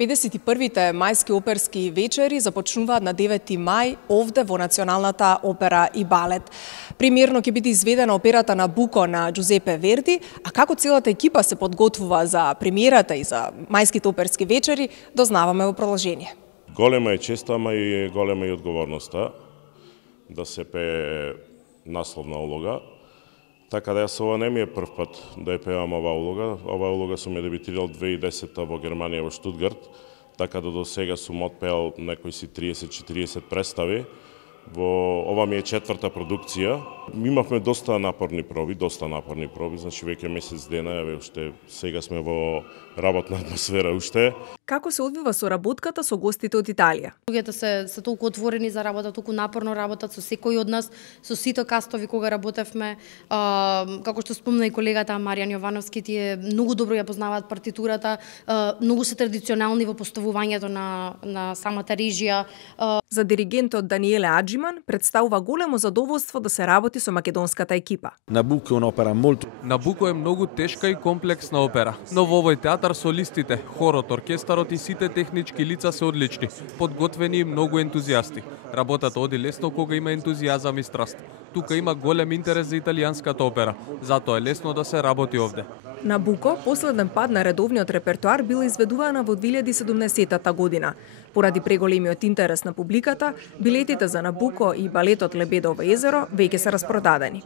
51-те мајски оперски вечери започнуваат на 9 мај овде во Националната опера и балет. Премиерно ќе биде изведена операта Набуко на Джузепе Верди, а како целата екипа се подготвува за премиерата и за мајските оперски вечери, дознаваме во продолжение. Голема е честа, ама и голема и одговорноста да се пее насловна улога. Така да јас ова не ми е прв пат да ја пеевам оваа улога. Оваа улога сум ја дебитирал 2010 во Германија во Штутгарт, така да до сега сум отпеал некои си 30-40 представи. Ова ми е четврта продукција. Имавме доста напорни проби, значи веќе месец дена, уште сега сме во работна атмосфера уште. Како се одвива соработката со гостите од Италија? Луѓето се толку отворени за работа, толку напорно работат со секој од нас, со сите кастови кога работевме. Како што спомна и колегата Маријан Јовановски, тие многу добро ја познаваат партитурата, многу се традиционални во поставувањето на самата режија. За диригентот Даниеле Аджиман представува големо задоволство да се работи со македонската екипа. Набуко е многу тешка и комплексна опера, но во овој театар солистите, хорот, оркестарот и сите технички лица се одлични, подготвени и многу ентузијасти. Работата оди лесно кога има ентузијазам и страст. Тука има голем интерес за италијанската опера, затоа е лесно да се работи овде. Набуко, последен пат на редовниот репертоар, била изведувана во 2017 година. Поради преголемиот интерес на публиката, билетите за Набуко и балетот Лебедово езеро веќе се распродадени.